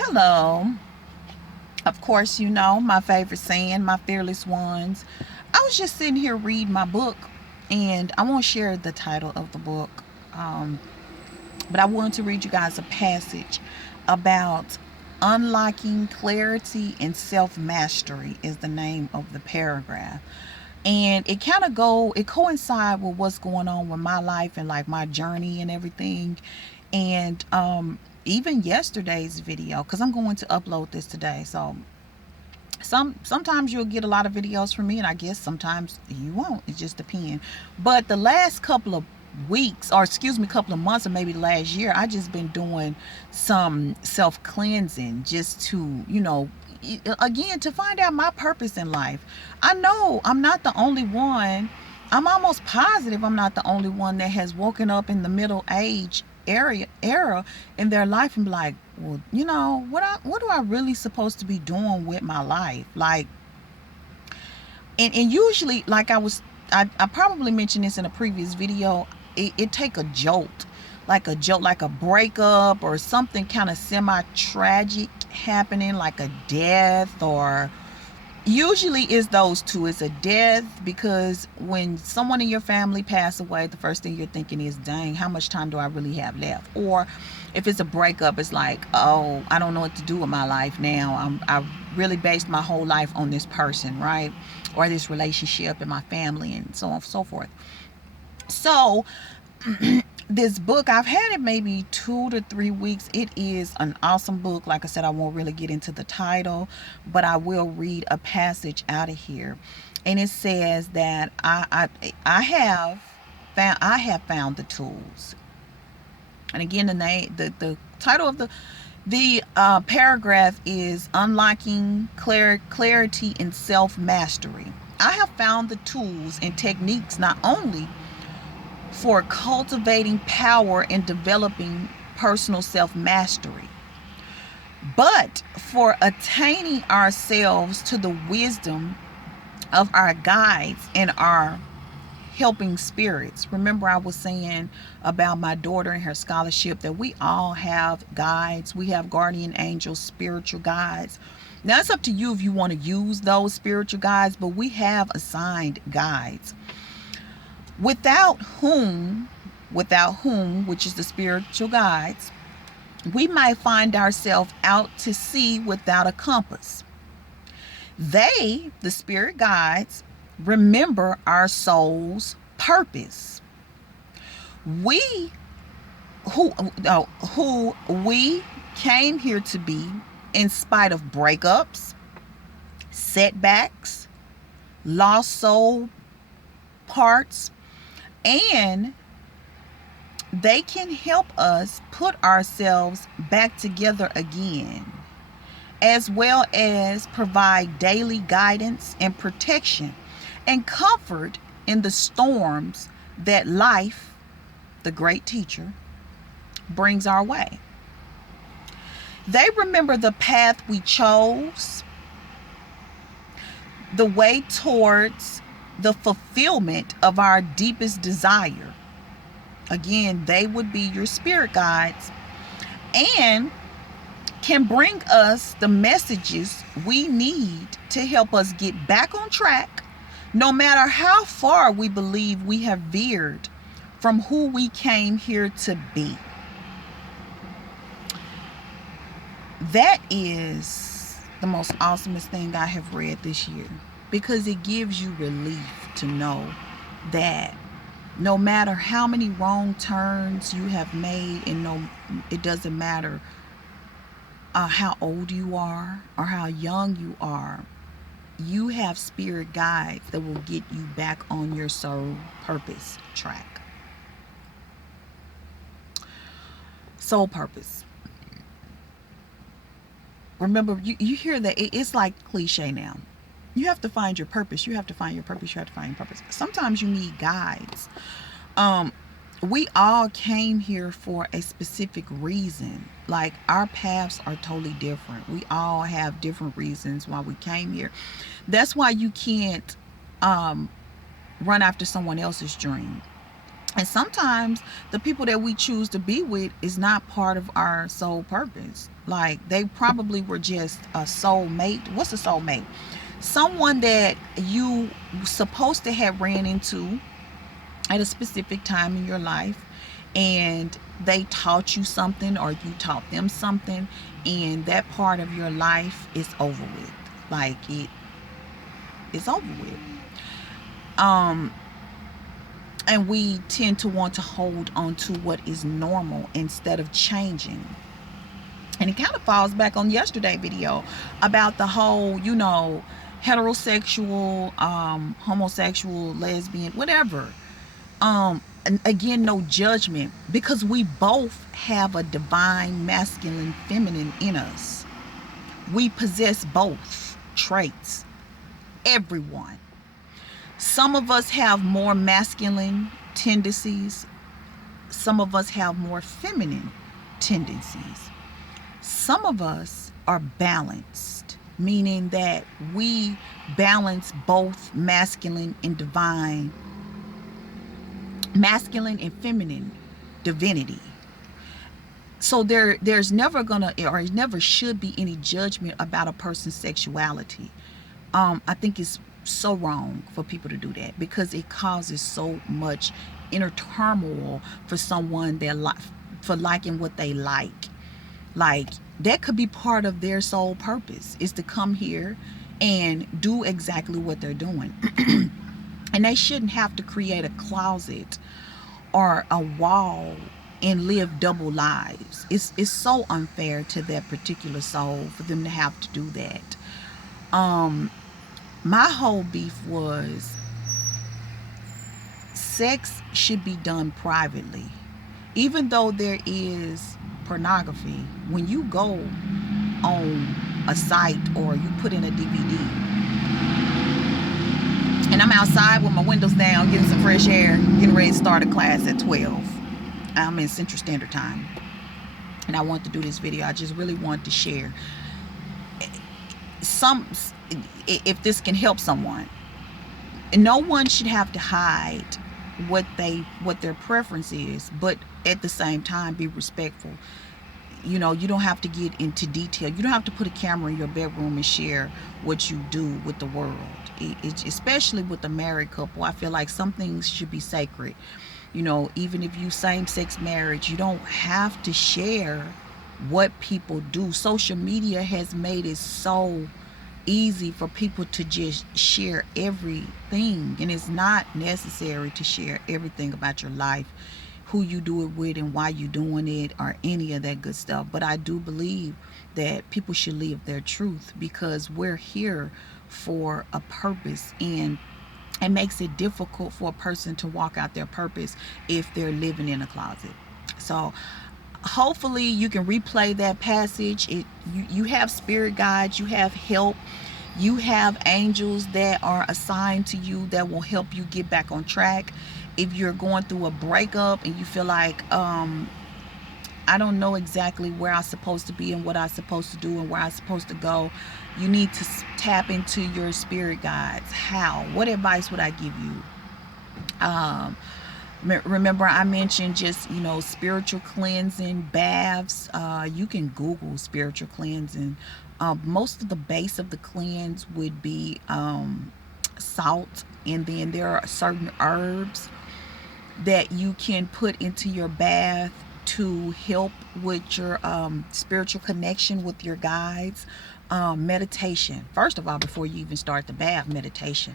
Hello. Of course, you know my favorite saying, my fearless ones. I was just sitting here reading my book, and I won't share the title of the book, um, but I wanted to read you guys a passage about unlocking clarity and self mastery, is the name of the paragraph. And it coincide with what's going on with my life and like my journey and everything. And even yesterday's video, because I'm going to upload this today. So sometimes you'll get a lot of videos from me, and I guess sometimes you won't. It just depends. But the last couple of weeks, or excuse me, couple of months, or maybe last year, I just been doing some self cleansing, just to, again, to find out my purpose in life. I know I'm not the only one. I'm almost positive I'm not the only one that has woken up in the middle age era in their life and be like, well, what do I really supposed to be doing with my life? Like, and usually, like I probably mentioned this in a previous video. It take a jolt, like a breakup or something kind of semi tragic happening, like a death, or usually is those two. It's a death, because when someone in your family pass away, the first thing you're thinking is, dang, how much time do I really have left? Or if it's a breakup, it's like, oh, I don't know what to do with my life now. I really based my whole life on this person, right? Or this relationship and my family, and so on and so forth. So this book, I've had it maybe 2 to 3 weeks. It is an awesome book. Like I said, I won't really get into the title, but I will read a passage out of here. And it says that I have found the tools. And again, the title of the paragraph is Unlocking Clarity and Self Mastery. I have found the tools and techniques not only for cultivating power and developing personal self mastery, but for attaining ourselves to the wisdom of our guides and our helping spirits. Remember, I was saying about my daughter and her scholarship that we all have guides. We have guardian angels, spiritual guides. Now, it's up to you if you want to use those spiritual guides, but we have assigned guides. Without whom, which is the spiritual guides, we might find ourselves out to sea without a compass. They, the spirit guides, remember our soul's purpose. We, who we came here to be, in spite of breakups, setbacks, lost soul parts, and they can help us put ourselves back together again, as well as provide daily guidance and protection and comfort in the storms that life, the great teacher, brings our way. They remember the path we chose, the way towards the fulfillment of our deepest desire. Again, they would be your spirit guides, and can bring us the messages we need to help us get back on track, no matter how far we believe we have veered from who we came here to be. That is the most awesomest thing I have read this year, because it gives you relief to know that no matter how many wrong turns you have made, and it doesn't matter how old you are or how young you are, you have spirit guides that will get you back on your soul purpose track. Soul purpose. Remember, you hear that it's like cliche now. You have to find your purpose. You have to find your purpose. You have to find your purpose. Sometimes you need guides. We all came here for a specific reason. Like, our paths are totally different. We all have different reasons why we came here. That's why you can't run after someone else's dream. And sometimes the people that we choose to be with is not part of our soul purpose. Like, they probably were just a soulmate. What's a soulmate? Someone that you supposed to have ran into at a specific time in your life, and they taught you something or you taught them something, and that part of your life is over with. Like, it is over with. And we tend to want to hold on to what is normal instead of changing. And it kind of falls back on yesterday's video about the whole, heterosexual, homosexual, lesbian, whatever. And again, no judgment, because we both have a divine masculine feminine in us. We possess both traits. Everyone. Some of us have more masculine tendencies. Some of us have more feminine tendencies. Some of us are balanced, meaning that we balance both masculine and divine, masculine and feminine divinity. So there's never gonna, or never should be, any judgment about a person's sexuality. I think it's so wrong for people to do that, because it causes so much inner turmoil for someone that for liking what they like. Like, that could be part of their sole purpose, is to come here and do exactly what they're doing. And they shouldn't have to create a closet or a wall and live double lives. It's so unfair to that particular soul for them to have to do that. My whole beef was, sex should be done privately. Even though there is pornography, when you go on a site or you put in a DVD, and I'm outside with my windows down, getting some fresh air, getting ready to start a class at 12. I'm in Central Standard Time, and I want to do this video. I just really want to share if this can help someone. No one should have to hide what their preference is, but at the same time be respectful. You don't have to get into detail. You don't have to put a camera in your bedroom and share what you do with the world. Especially with a married couple, I feel like some things should be sacred. Even if you same-sex marriage, you don't have to share what people do. Social media has made it so easy for people to just share everything, and it's not necessary to share everything about your life, who you do it with and why you're doing it, or any of that good stuff. But I do believe that people should live their truth, because we're here for a purpose, and it makes it difficult for a person to walk out their purpose if they're living in a closet. So hopefully you can replay that passage. You have spirit guides, you have help, you have angels that are assigned to you that will help you get back on track. If you're going through a breakup and you feel like, I don't know exactly where I'm supposed to be and what I'm supposed to do and where I'm supposed to go, you need to tap into your spirit guides. How? What advice would I give you? Remember, I mentioned just, spiritual cleansing, baths. You can Google spiritual cleansing. Most of the base of the cleanse would be salt, and then there are certain herbs that you can put into your bath to help with your spiritual connection with your guides. Meditation. First of all, before you even start the bath, meditation.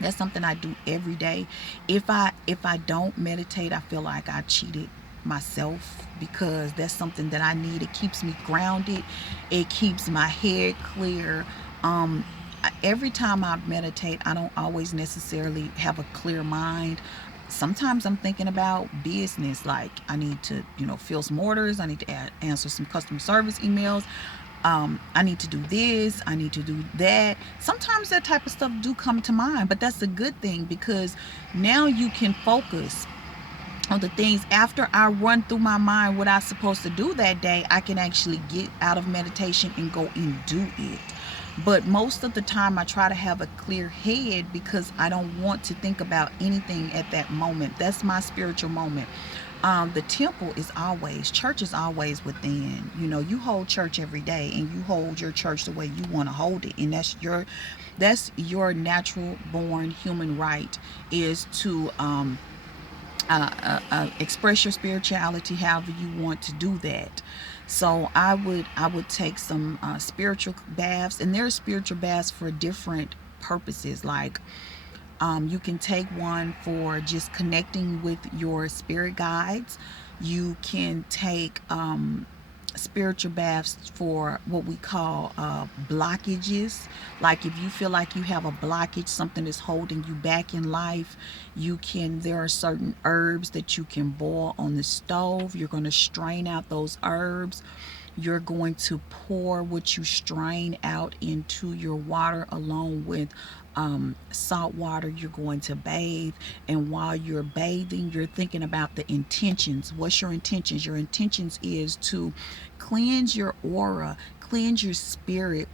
That's something I do every day. If I don't meditate, I feel like I cheated myself, because that's something that I need. It keeps me grounded. It keeps my head clear. Every time I meditate, I don't always necessarily have a clear mind. Sometimes I'm thinking about business, like I need to, fill some orders. I need to answer some customer service emails. I need to do this, I need to do that. Sometimes that type of stuff do come to mind, but that's a good thing, because now you can focus on the things. After I run through my mind what I'm supposed to do that day, I can actually get out of meditation and go and do it. But most of the time I try to have a clear head because I don't want to think about anything at that moment. That's my spiritual moment. The temple is always, church is always within. You know, you hold church every day, and you hold your church the way you want to hold it, and that's your natural born human right, is to express your spirituality however you want to do that. So I would take some spiritual baths, and there are spiritual baths for different purposes. Like, you can take one for just connecting with your spirit guides. You can take spiritual baths for what we call blockages. Like if you feel like you have a blockage, something is holding you back in life, there are certain herbs that you can boil on the stove. You're going to strain out those herbs. You're going to pour what you strain out into your water along with salt water. You're going to bathe, and while you're bathing, you're thinking about the intentions. What's your intentions? Your intentions is to cleanse your aura, cleanse your spirit,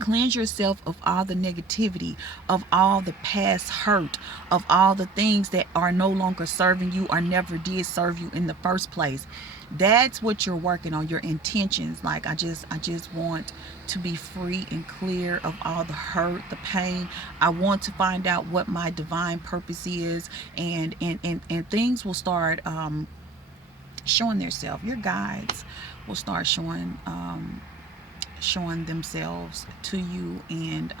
cleanse yourself of all the negativity, of all the past hurt, of all the things that are no longer serving you or never did serve you in the first place. That's what you're working on, your intentions. Like, I just want to be free and clear of all the hurt, the pain. I want to find out what my divine purpose is, and things will start showing themselves. Your guides will start showing themselves to you, and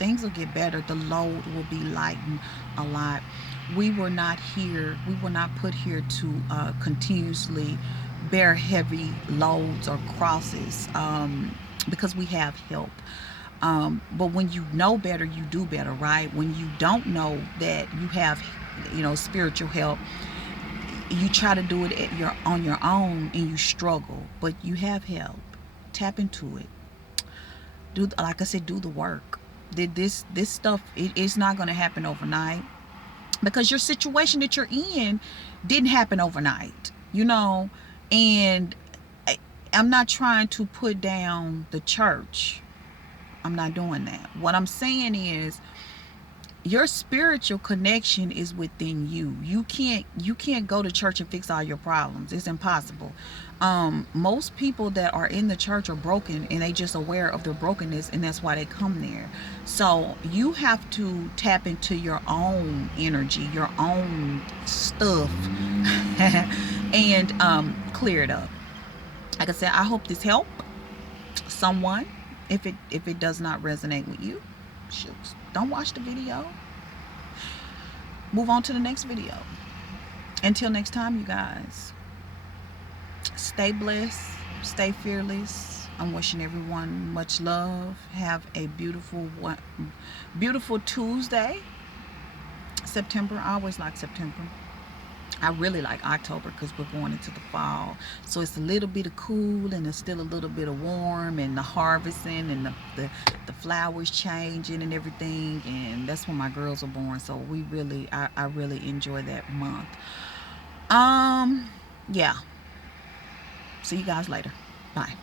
things will get better. The load will be lightened a lot. We were not put here to continuously bear heavy loads or crosses, because we have help. But when you know better, you do better, right? When you don't know that you have, spiritual help, you try to do it on your own, and you struggle. But you have help. Tap into it. Like I said, do the work. This stuff, it's not going to happen overnight, because your situation that you're in didn't happen overnight. And I'm not trying to put down the church. I'm not doing that. What I'm saying is, your spiritual connection is within you. You can't go to church and fix all your problems. It's impossible. Most people that are in the church are broken, and they just aware of their brokenness, and that's why they come there. So you have to tap into your own energy, your own stuff, and clear it up. Like I said, I hope this helped someone. If it does not resonate with you, shoot, don't watch the video. Move on to the next video. Until next time, you guys, stay blessed, stay fearless. I'm wishing everyone much love. Have a beautiful Tuesday. September. I always like September. I really like October because we're going into the fall. So it's a little bit of cool, and it's still a little bit of warm, and the harvesting, and the flowers changing and everything. And that's when my girls are born. So I really enjoy that month. Yeah. See you guys later. Bye.